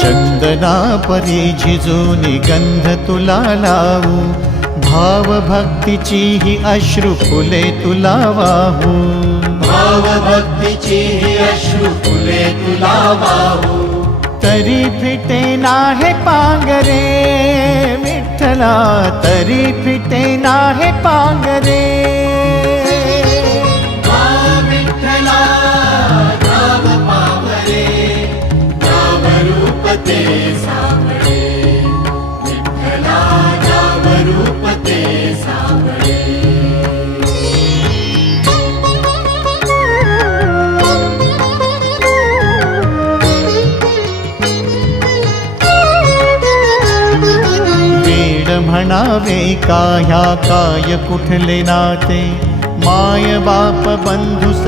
चंदना परी झिजून गंध तुला लावू भाव भक्तीची ही अश्रू फुले तुला वाहू भाव भक्तीची ही फुले तुला वाहू तरी फिटे नाहे पांगरे विठ्ठला तरी फिटे नाहे पांगरे ते सावळे विठ्ठला नाम रूप ते सापडे वेड म्हणावे का ह्या काय कुठले नाते माय बाप बंधू